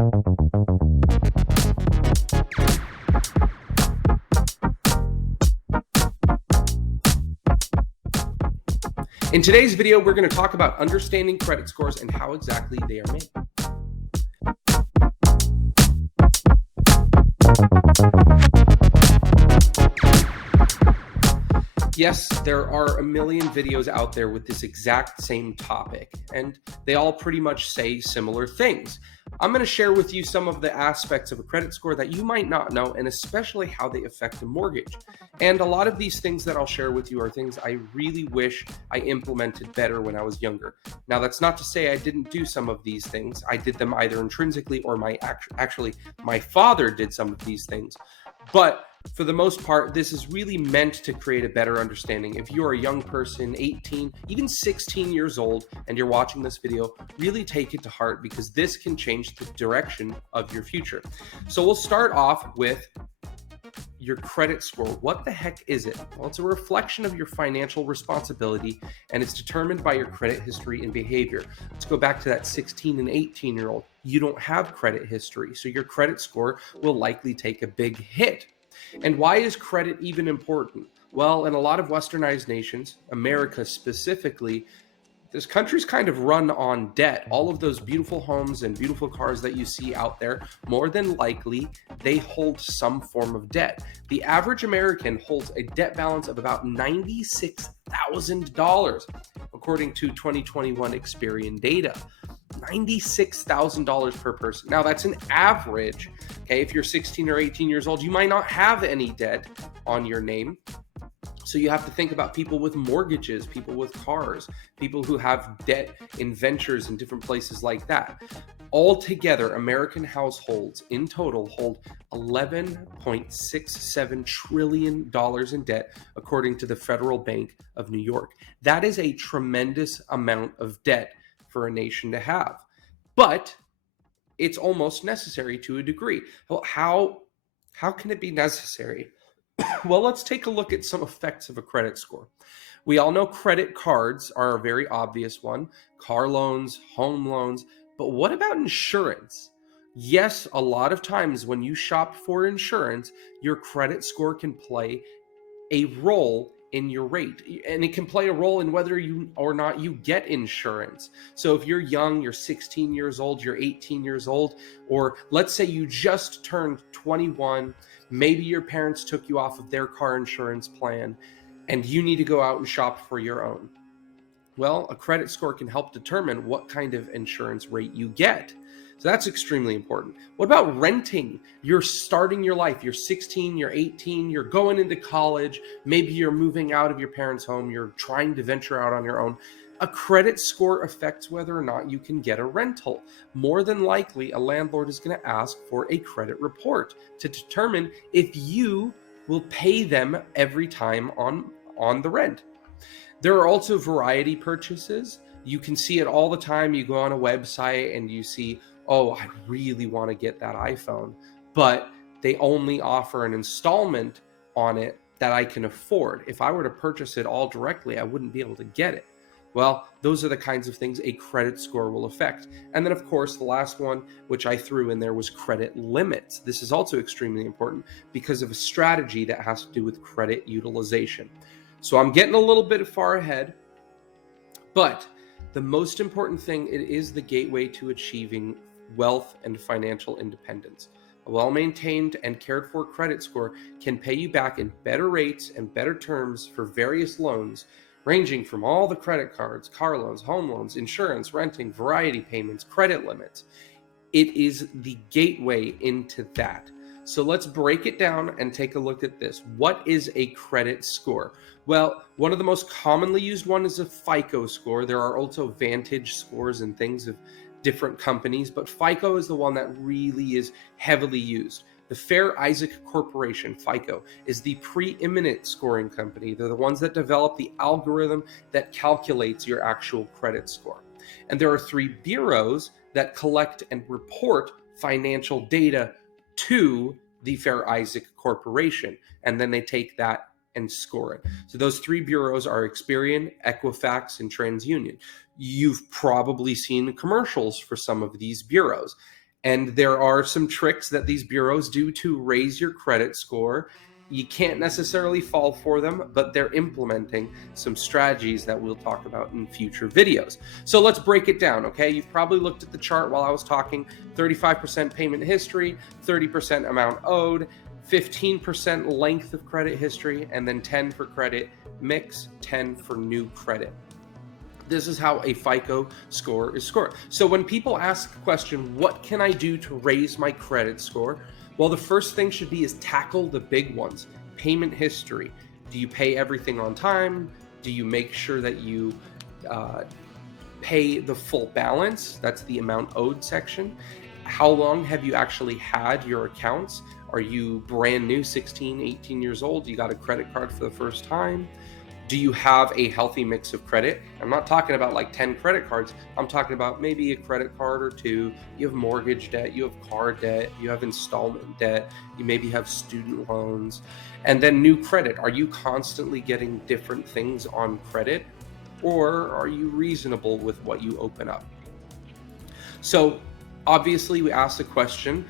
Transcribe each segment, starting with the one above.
In today's video, we're going to talk about understanding credit scores and how exactly they are made. Yes, there are a million videos out there with this exact same topic, and they all pretty much say similar things. I'm going to share with you some of the aspects of a credit score that you might not know, and especially how they affect a mortgage. And a lot of these things that I'll share with you are things I really wish I implemented better when I was younger. Now, that's not to say I didn't do some of these things. I did them either intrinsically or my father did some of these things. But for the most part, this is really meant to create a better understanding. If you're a young person, 18, even 16 years old, and you're watching this video, really take it to heart because this can change the direction of your future. So we'll start off with your credit score. What the heck is it? Well, it's a reflection of your financial responsibility, and it's determined by your credit history and behavior. Let's go back to that 16 and 18-year-old. You don't have credit history, so your credit score will likely take a big hit. And why is credit even important? Well, in a lot of westernized nations, America specifically, this country's kind of run on debt. All of those beautiful homes and beautiful cars that you see out there, more than likely, they hold some form of debt. The average American holds a debt balance of about $96,000, according to 2021 Experian data. $96,000 per person. Now, that's an average. Okay, if you're 16 or 18 years old, you might not have any debt on your name. So you have to think about people with mortgages, people with cars, people who have debt in ventures and different places like that. Altogether, American households in total hold $11.67 trillion in debt, according to the Federal Bank of New York. That is a tremendous amount of debt for a nation to have. But it's almost necessary to a degree. Well, how can it be necessary? Well, let's take a look at some effects of a credit score. We all know credit cards are a very obvious one, car loans, home loans, but what about insurance? Yes, a lot of times when you shop for insurance, your credit score can play a role in your rate, and it can play a role in whether you or not you get insurance. So if you're young, you're 16 years old, you're 18 years old, or let's say you just turned 21, maybe your parents took you off of their car insurance plan and you need to go out and shop for your own. Well, a credit score can help determine what kind of insurance rate you get. So that's extremely important. What about renting? You're starting your life. You're 16, you're 18, you're going into college. Maybe you're moving out of your parents' home. You're trying to venture out on your own. A credit score affects whether or not you can get a rental. More than likely, a landlord is going to ask for a credit report to determine if you will pay them every time on the rent. There are also variety purchases. You can see it all the time. You go on a website and you see, oh, I really want to get that iPhone, but they only offer an installment on it that I can afford. If I were to purchase it all directly, I wouldn't be able to get it. Well, those are the kinds of things a credit score will affect. And then, of course, the last one, which I threw in there, was credit limits. This is also extremely important because of a strategy that has to do with credit utilization. So I'm getting a little bit far ahead, but the most important thing, it is the gateway to achieving wealth and financial independence. A well-maintained and cared for credit score can pay you back in better rates and better terms for various loans, ranging from all the credit cards, car loans, home loans, insurance, renting, variety payments, credit limits. It is the gateway into that. So let's break it down and take a look at this. What is a credit score? Well, one of the most commonly used one is a FICO score. There are also Vantage scores and things of different companies, but FICO is the one that really is heavily used. The Fair Isaac Corporation, FICO, is the preeminent scoring company. They're the ones that develop the algorithm that calculates your actual credit score. And there are 3 bureaus that collect and report financial data to the Fair Isaac Corporation, and then they take that and score it. So those 3 bureaus are Experian, Equifax, and TransUnion. You've probably seen commercials for some of these bureaus. And there are some tricks that these bureaus do to raise your credit score. You can't necessarily fall for them, but they're implementing some strategies that we'll talk about in future videos. So let's break it down, okay? You've probably looked at the chart while I was talking. 35% payment history, 30% amount owed, 15% length of credit history, and then 10 for credit mix, 10 for new credit. This is how a FICO score is scored. So when people ask the question, what can I do to raise my credit score? Well, the first thing should be is tackle the big ones. Payment history. Do you pay everything on time? Do you make sure that you pay the full balance? That's the amount owed section. How long have you actually had your accounts? Are you brand new, 16, 18 years old? You got a credit card for the first time? Do you have a healthy mix of credit? I'm not talking about like 10 credit cards. I'm talking about maybe a credit card or two. You have mortgage debt, you have car debt, you have installment debt, you maybe have student loans. And then new credit. Are you constantly getting different things on credit, or are you reasonable with what you open up? So obviously we asked the question,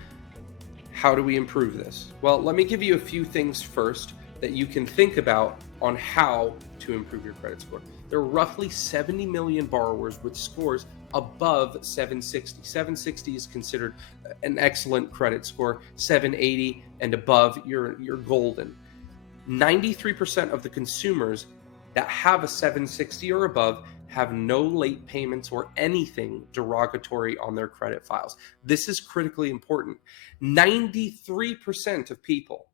how do we improve this? Well, let me give you a few things first that you can think about on how to improve your credit score. There are roughly 70 million borrowers with scores above 760. 760 is considered an excellent credit score. 780 and above, you're golden. 93% of the consumers that have a 760 or above have no late payments or anything derogatory on their credit files. This is critically important. 93% of people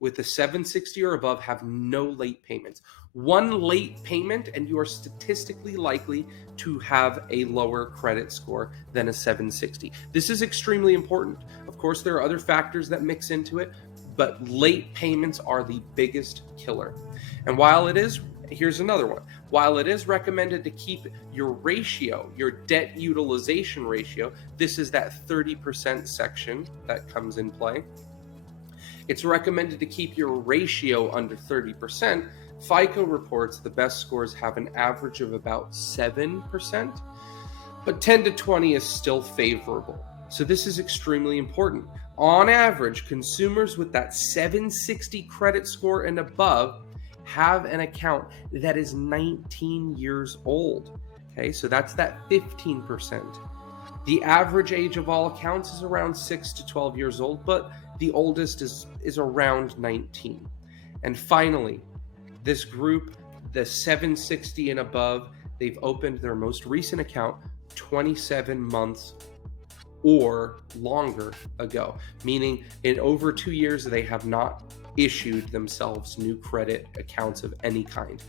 with a 760 or above have no late payments. One late payment and you are statistically likely to have a lower credit score than a 760. This is extremely important. Of course, there are other factors that mix into it, but late payments are the biggest killer. And here's another one. While it is recommended to keep your ratio, your debt utilization ratio, this is that 30% section that comes in play. It's recommended to keep your ratio under 30%. FICO reports the best scores have an average of about 7%, but 10 to 20 is still favorable. So this is extremely important. On average, consumers with that 760 credit score and above have an account that is 19 years old. Okay, so that's that 15%. The average age of all accounts is around 6 to 12 years old, but the oldest is around 19. And finally, this group, the 760 and above, they've opened their most recent account 27 months or longer ago, meaning in over 2 years, they have not issued themselves new credit accounts of any kind.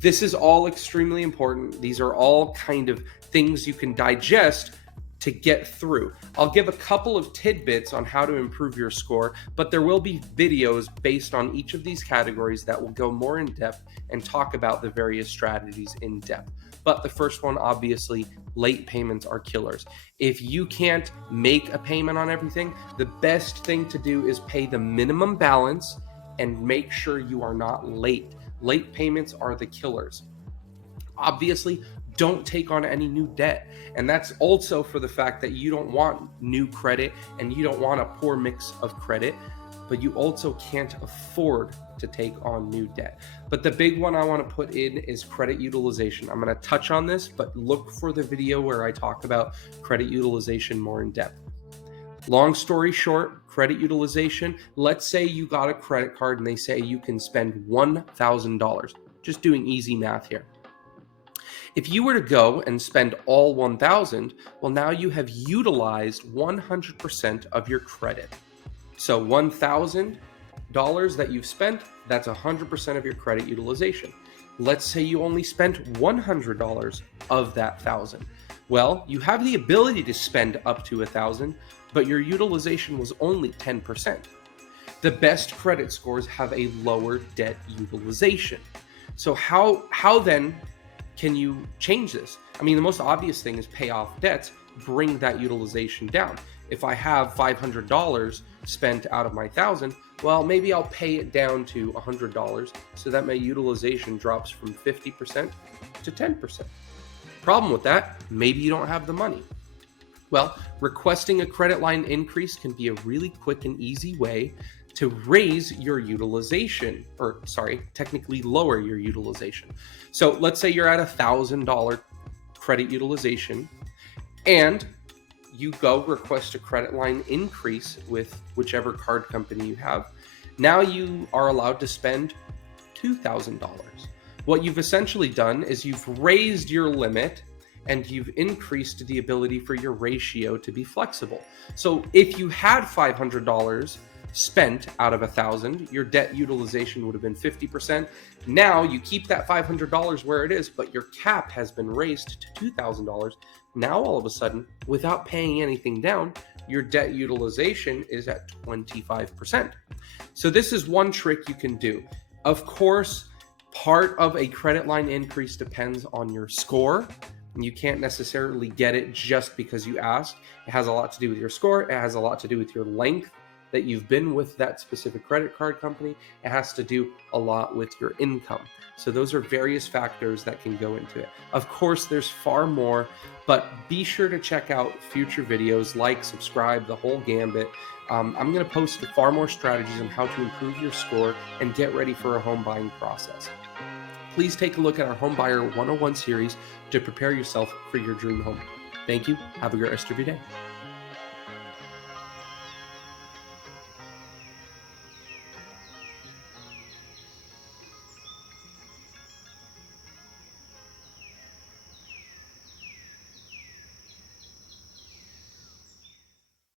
This is all extremely important. These are all kind of things you can digest to get through. I'll give a couple of tidbits on how to improve your score, but there will be videos based on each of these categories that will go more in depth and talk about the various strategies in depth. But the first one, obviously, late payments are killers. If you can't make a payment on everything, the best thing to do is pay the minimum balance and make sure you are not late. Late payments are the killers. Obviously, don't take on any new debt. And that's also for the fact that you don't want new credit and you don't want a poor mix of credit, but you also can't afford to take on new debt. But the big one I want to put in is credit utilization. I'm going to touch on this, but look for the video where I talk about credit utilization more in depth. Long story short, credit utilization, let's say you got a credit card and they say you can spend $1,000. Just doing easy math here. If you were to go and spend all $1,000, well, now you have utilized 100% of your credit. So $1,000 that you've spent, that's 100% of your credit utilization. Let's say you only spent $100 of that $1,000. Well, you have the ability to spend up to $1,000, but your utilization was only 10%. The best credit scores have a lower debt utilization. So how then can you change this? I mean, the most obvious thing is pay off debts, bring that utilization down. If I have $500 spent out of my $1,000, well, maybe I'll pay it down to $100 so that my utilization drops from 50% to 10%. Problem with that, maybe you don't have the money. Well, requesting a credit line increase can be a really quick and easy way to raise your utilization, or sorry, technically lower your utilization. So let's say you're at $1,000 credit utilization and you go request a credit line increase with whichever card company you have. Now you are allowed to spend $2,000. What you've essentially done is you've raised your limit and you've increased the ability for your ratio to be flexible. So if you had $500 spent out of 1,000, your debt utilization would have been 50%. Now you keep that $500 where it is, but your cap has been raised to $2,000. Now all of a sudden, without paying anything down, your debt utilization is at 25%. So this is one trick you can do. Of course, part of a credit line increase depends on your score. You can't necessarily get it just because you asked. It has a lot to do with your score. It has a lot to do with your length that you've been with that specific credit card company. It has to do a lot with your income. So those are various factors that can go into it. Of course, there's far more, but be sure to check out future videos, like, subscribe, the whole gambit. I'm going to post far more strategies on how to improve your score and get ready for a home buying process. Please take a look at our Homebuyer 101 series to prepare yourself for your dream home. Thank you. Have a great rest of your day.